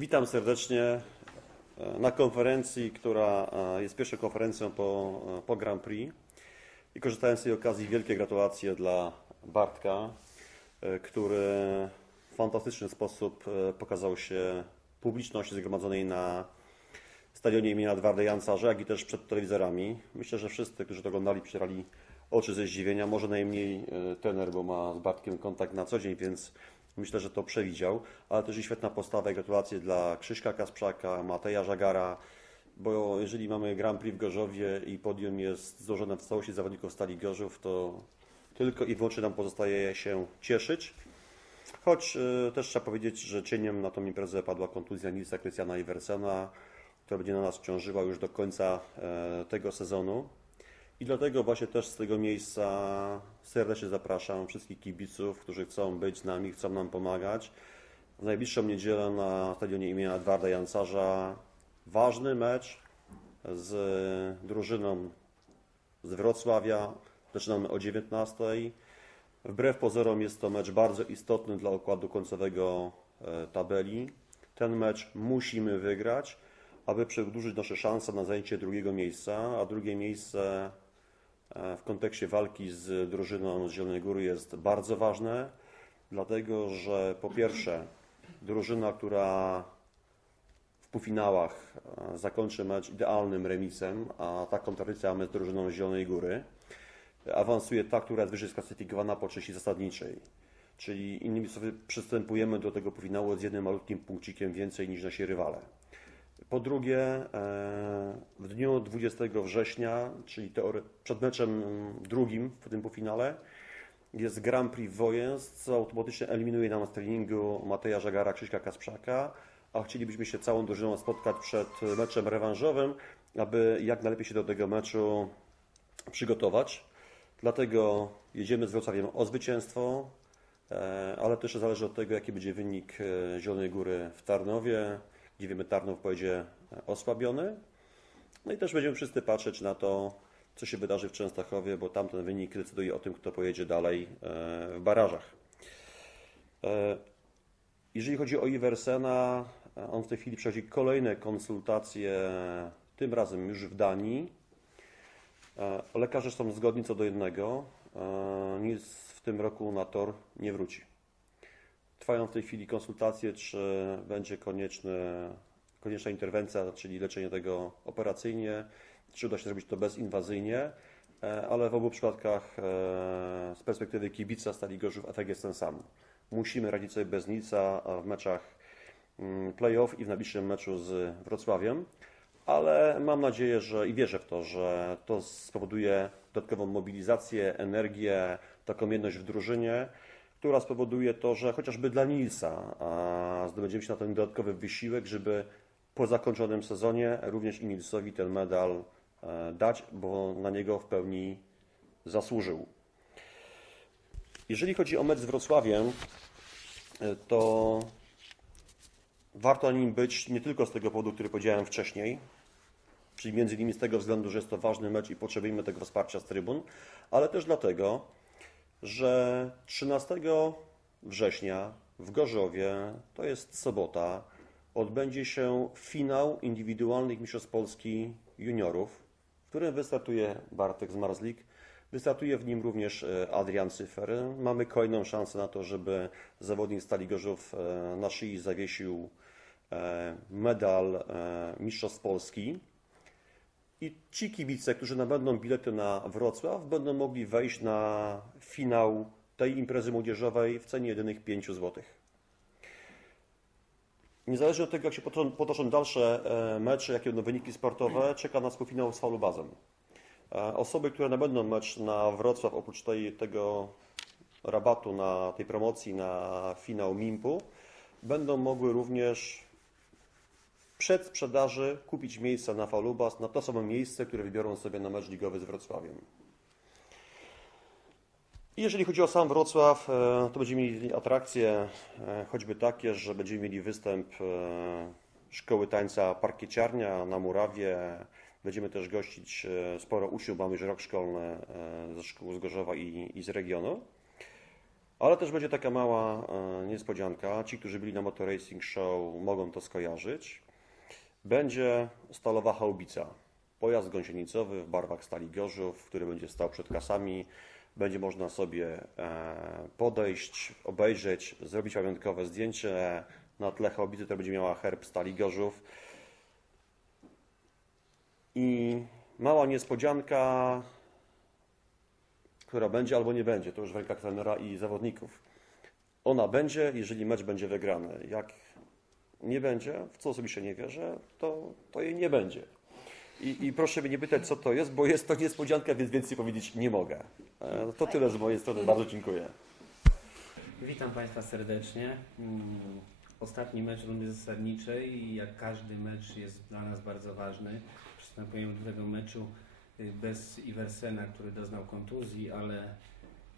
Witam serdecznie e, na konferencji, która e, jest pierwszą konferencją po, e, po Grand Prix. I korzystając z tej okazji, wielkie gratulacje dla Bartka, który w fantastyczny sposób pokazał się publiczności zgromadzonej na stadionie imienia Edwarda Jancarza, jak i też przed telewizorami. Myślę, że wszyscy, którzy to oglądali, przyrali oczy ze zdziwienia. Może najmniej tener, bo ma z Bartkiem kontakt na co dzień, więc Myślę, że to przewidział, ale też i świetna postawa i gratulacje dla Krzyśka Kasprzaka, Mateja Żagara, bo jeżeli mamy Grand Prix w Gorzowie i podium jest złożone w całości zawodników Stali Gorzów, to tylko i wyłącznie nam pozostaje się cieszyć. Choć y, też trzeba powiedzieć, że cieniem na tą imprezę padła kontuzja Nilsa Krystiana Iversena, która będzie na nas ciążyła już do końca y, tego sezonu. I dlatego właśnie też z tego miejsca serdecznie zapraszam wszystkich kibiców, którzy chcą być z nami, chcą nam pomagać. W najbliższą niedzielę na stadionie imienia Edwarda Jancarza ważny mecz z drużyną z Wrocławia. Zaczynamy o 19. Wbrew pozorom jest to mecz bardzo istotny dla układu końcowego e, tabeli. Ten mecz musimy wygrać, aby przedłużyć nasze szanse na zajęcie drugiego miejsca, a drugie miejsce w kontekście walki z drużyną z Zielonej Góry jest bardzo ważne, dlatego że po pierwsze drużyna, która w półfinałach e, zakończy mecz idealnym remisem, a taką tradycję mamy z drużyną z Zielonej Góry, awansuje ta, która jest wyżej sklasyfikowana po części zasadniczej. Czyli innymi słowy przystępujemy do tego półfinału z jednym malutkim punkcikiem więcej niż nasi rywale. Po drugie, e, w dniu 20 września, czyli przed meczem drugim w tym półfinale, jest Grand Prix Wojens, co automatycznie eliminuje nam z treningu Mateja Żagara, Krzyśka Kasprzaka, a chcielibyśmy się całą drużyną spotkać przed meczem rewanżowym, aby jak najlepiej się do tego meczu przygotować. Dlatego jedziemy z Wrocławiem o zwycięstwo, e, ale też zależy od tego, jaki będzie wynik e, Zielonej Góry w Tarnowie gdzie wiemy, Tarnów pojedzie osłabiony. No i też będziemy wszyscy patrzeć na to, co się wydarzy w Częstochowie, bo tamten wynik decyduje o tym, kto pojedzie dalej e, w barażach. E, jeżeli chodzi o Iversena, e, on w tej chwili przechodzi kolejne konsultacje, tym razem już w Danii. Lekarze są zgodni co do jednego. Nic w tym roku na tor nie wróci. Trwają w tej chwili konsultacje, czy będzie konieczna interwencja, czyli leczenie tego operacyjnie, czy uda się zrobić to bezinwazyjnie, e, ale w obu przypadkach e, z perspektywy kibica Stali Gorzów efekt jest ten sam. Musimy radzić sobie bez nic, a w meczach mm, playoff i w najbliższym meczu z Wrocławiem, ale mam nadzieję, że i wierzę w to, że to spowoduje dodatkową mobilizację, energię, taką jedność w drużynie, która spowoduje to, że chociażby dla Nilsa zdobędziemy się na ten dodatkowy wysiłek, żeby po zakończonym sezonie również i Nilsowi ten medal e, dać, bo na niego w pełni zasłużył. Jeżeli chodzi o mecz z Wrocławiem, e, to warto nim być nie tylko z tego powodu, który powiedziałem wcześniej, czyli między innymi z tego względu, że jest to ważny mecz i potrzebujemy tego wsparcia z trybun, ale też dlatego, że 13 września w Gorzowie, to jest sobota, odbędzie się finał indywidualnych Mistrzostw Polski juniorów, w którym wystartuje Bartek Zmarzlik. Wystartuje w nim również e, Adrian Cyfer. Mamy kolejną szansę na to, żeby zawodnik Stali Gorzów e, na szyi zawiesił e, medal Mistrzostw Polski. I ci kibice, którzy nabędą bilety na Wrocław, będą mogli wejść na finał tej imprezy młodzieżowej w cenie jedynych 5 zł. Niezależnie od tego, jak się potoczą dalsze e, mecze, jakie będą wyniki sportowe, czeka nas półfinał z falubazem. E, osoby, które nabędą mecz na Wrocław, oprócz tej, tego rabatu na tej promocji na finał MIMP-u, będą mogły również przed sprzedaży kupić miejsca na Falubas, na to samo miejsce, które wybiorą sobie na mecz ligowy z Wrocławiem. I jeżeli chodzi o sam Wrocław, e, to będziemy mieli atrakcje e, choćby takie, że będziemy mieli występ e, szkoły tańca Parkieciarnia na Murawie. Będziemy też gościć sporo uczniów, mamy już rok szkolny ze szkół z Gorzowa i, i z regionu. Ale też będzie taka mała niespodzianka. Ci, którzy byli na Motor Racing Show, mogą to skojarzyć. Będzie stalowa chałbica. Pojazd gąsienicowy w barwach stali Gorzów, który będzie stał przed kasami. Będzie można sobie e, podejść, obejrzeć, zrobić pamiątkowe zdjęcie na tle chałbicy, która będzie miała herb stali Gorzów. I mała niespodzianka, która będzie albo nie będzie, to już w rękach trenera i zawodników. Ona będzie, jeżeli mecz będzie wygrany. Jak nie będzie, w co osobiście nie wierzę, to, to jej nie będzie. I, I proszę mnie nie pytać, co to jest, bo jest to niespodzianka, więc więcej powiedzieć nie mogę. E, To tyle z mojej strony. Bardzo dziękuję. Witam Państwa serdecznie. Mm, Ostatni mecz rundy zasadniczej i jak każdy mecz jest dla nas bardzo ważny. Przystępujemy do tego meczu y, bez Iversena, który doznał kontuzji, ale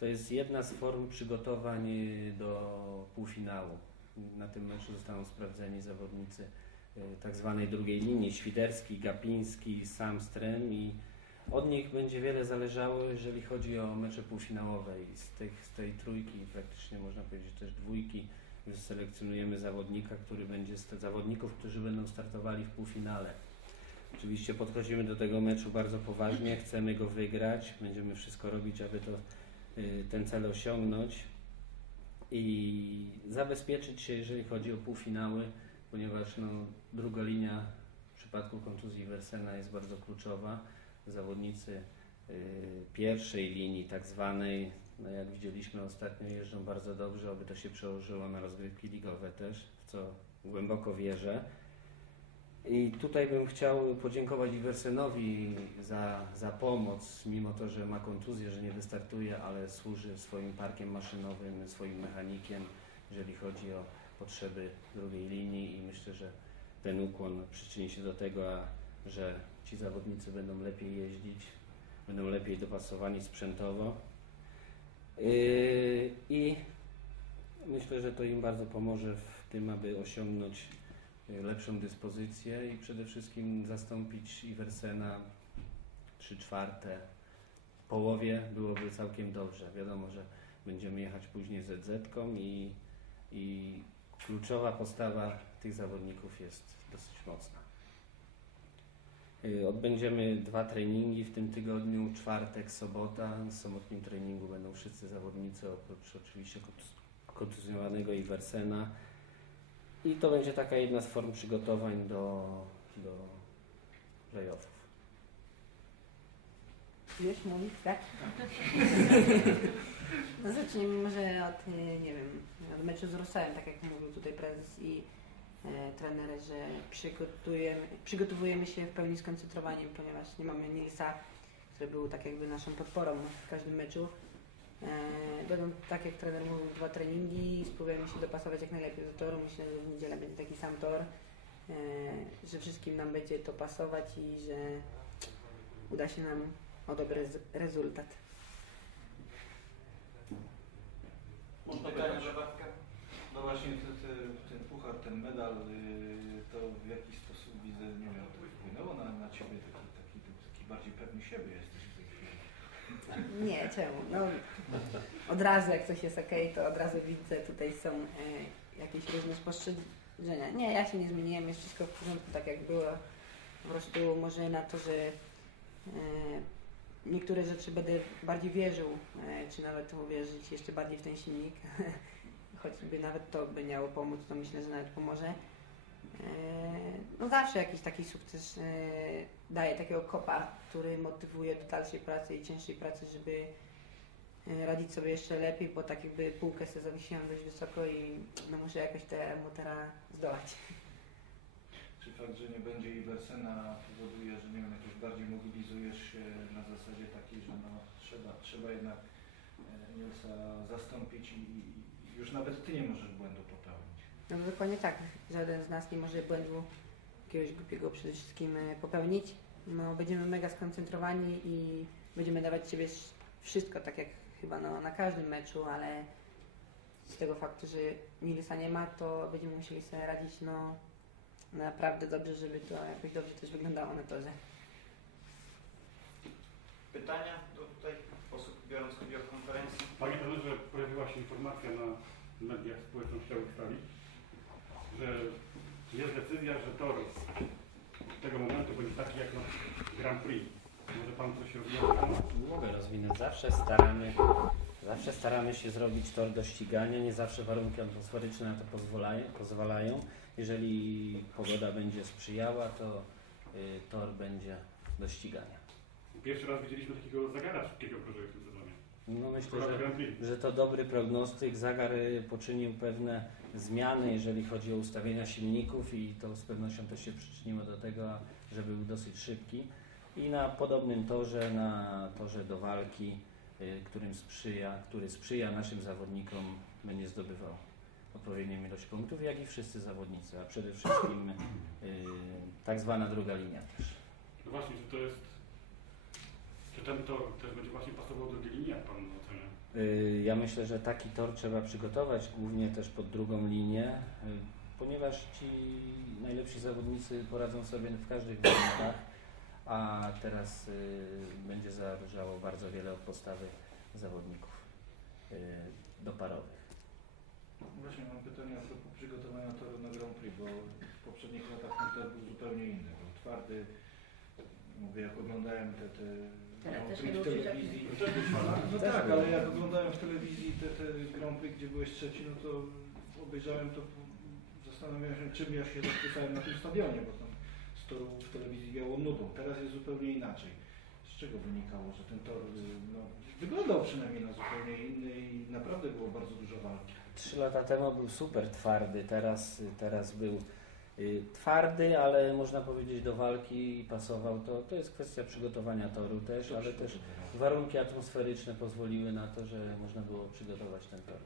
to jest jedna z form przygotowań y, do półfinału. Na tym meczu zostaną sprawdzeni zawodnicy y, tak zwanej drugiej linii, Świderski, Gapiński, Samstrem i od nich będzie wiele zależało, jeżeli chodzi o mecze półfinałowe. I z, tych, z tej trójki, praktycznie można powiedzieć też dwójki, już selekcjonujemy zawodnika, który będzie zawodników, którzy będą startowali w półfinale. Oczywiście podchodzimy do tego meczu bardzo poważnie, chcemy go wygrać, będziemy wszystko robić, aby to, y, ten cel osiągnąć i zabezpieczyć się, jeżeli chodzi o półfinały, ponieważ no, druga linia w przypadku kontuzji Wersena jest bardzo kluczowa. Zawodnicy y, pierwszej linii, tak zwanej, no jak widzieliśmy ostatnio, jeżdżą bardzo dobrze, aby to się przełożyło na rozgrywki ligowe też, w co głęboko wierzę. I tutaj bym chciał podziękować Iversenowi za, za pomoc, mimo to, że ma kontuzję, że nie wystartuje, ale służy swoim parkiem maszynowym, swoim mechanikiem, jeżeli chodzi o potrzeby drugiej linii i myślę, że ten ukłon przyczyni się do tego, a, że ci zawodnicy będą lepiej jeździć, będą lepiej dopasowani sprzętowo. Yy, I myślę, że to im bardzo pomoże w tym, aby osiągnąć lepszą dyspozycję i przede wszystkim zastąpić Iversena 3 czwarte. Połowie byłoby całkiem dobrze. Wiadomo, że będziemy jechać później z ZZ-ką i, i kluczowa postawa tych zawodników jest dosyć mocna. Y, Odbędziemy dwa treningi w tym tygodniu, czwartek, sobota. W sobotnim treningu będą wszyscy zawodnicy, oprócz oczywiście kontuz- kontuzjowanego Iversena. I to będzie taka jedna z form przygotowań do, do playoffów. Już mówić, tak? No zacznijmy może od, e, nie wiem, od meczu z Rosałem, tak jak mówił tutaj prezes i e, trener, że przygotujemy, przygotowujemy się w pełni skoncentrowaniem, ponieważ nie mamy Nilsa, który był tak jakby naszą podporą w każdym meczu. E, będą, tak jak trener mówił, dwa treningi, spróbujemy się dopasować jak najlepiej do toru. Myślę, że w niedzielę będzie taki sam tor, e, że wszystkim nam będzie to pasować i że uda się nam o dobry rezultat. Mam pytanie dla Bartka. No właśnie ten, ten, ten puchar, ten medal, yy, to w jaki sposób widzę, nie wiem, to wpłynęło na, na Ciebie taki, taki, taki bardziej pewny siebie jesteś. Nie, czemu? No, od razu jak coś jest ok, to od razu widzę, tutaj są e, jakieś różne spostrzeżenia. Nie, ja się nie zmieniłem, jest wszystko w porządku, tak jak było. Po prostu może na to, że e, niektóre rzeczy będę bardziej wierzył, e, czy nawet uwierzyć jeszcze bardziej w ten silnik. Choćby nawet to by miało pomóc, to myślę, że nawet pomoże. E, No zawsze jakiś taki sukces daje takiego kopa, który motywuje do dalszej pracy i cięższej pracy, żeby e, radzić sobie jeszcze lepiej, bo tak jakby półkę sobie zawiesiłem dość wysoko i no muszę jakoś te motera zdołać. Czy fakt, że nie będzie Iversena powoduje, że nie wiem, jakoś bardziej mobilizujesz się na zasadzie takiej, że no, trzeba, trzeba jednak e, Nielsa zastąpić i, i już nawet Ty nie możesz błędu popełnić. No dokładnie tak. Żaden z nas nie może błędu jakiegoś głupiego przede wszystkim e, popełnić. No, będziemy mega skoncentrowani i będziemy dawać siebie sz- wszystko, tak jak chyba no, na każdym meczu, ale z tego faktu, że Nilsa nie ma, to będziemy musieli sobie radzić no, naprawdę dobrze, żeby to jakoś dobrze też wyglądało na torze. Pytania do tutaj osób biorąc udział w konferencji? Panie trenerze, pojawiła się informacja na mediach społecznościowych stali, że jest decyzja, że tor od tego momentu będzie taki jak na Grand Prix. Może Pan coś temat? Mogę rozwinąć. Zawsze staramy, zawsze staramy się zrobić tor do ścigania. Nie zawsze warunki atmosferyczne na to pozwalają. pozwalają. Jeżeli pogoda będzie sprzyjała, to y, tor będzie do ścigania. Pierwszy raz widzieliśmy takiego zagara szybkiego proszę w tym sezonie. No myślę, że że to dobry prognostyk. Zagar y, poczynił pewne zmiany, jeżeli chodzi o ustawienia silników i to z pewnością też się przyczyniło do tego, żeby był dosyć szybki. I na podobnym torze, na torze do walki, y, którym sprzyja, który sprzyja naszym zawodnikom, będzie zdobywał odpowiednią ilość punktów, jak i wszyscy zawodnicy, a przede wszystkim y, tak zwana druga linia też. No właśnie, czy to jest... Czy ten tor też będzie właśnie pasował do drugiej linii, jak Pan ocenia? Y, Ja myślę, że taki tor trzeba przygotować, głównie też pod drugą linię, y, ponieważ ci najlepsi zawodnicy poradzą sobie w każdych warunkach, a teraz y, będzie zależało bardzo wiele od postawy zawodników doparowych. Właśnie mam pytanie a propos przygotowania toru na Grand Prix, bo w poprzednich latach ten tor był zupełnie inny. Był twardy. Mówię, jak oglądałem te, te Grand Prix w telewizji. No Też tak, ale jak oglądałem w telewizji te, te Grand Prix, gdzie byłeś trzeci, no to obejrzałem to, zastanawiałem się, czym ja się zachwycałem na tym stadionie, bo tam z toru w telewizji wiało nudą. Teraz jest zupełnie inaczej. Z czego wynikało, że ten tor no, wyglądał przynajmniej na zupełnie inny i naprawdę było bardzo dużo walki. Trzy lata temu był super twardy, teraz, teraz był twardy, ale można powiedzieć do walki i pasował. To, to jest kwestia przygotowania toru też, ale też warunki atmosferyczne pozwoliły na to, że można było przygotować ten tor.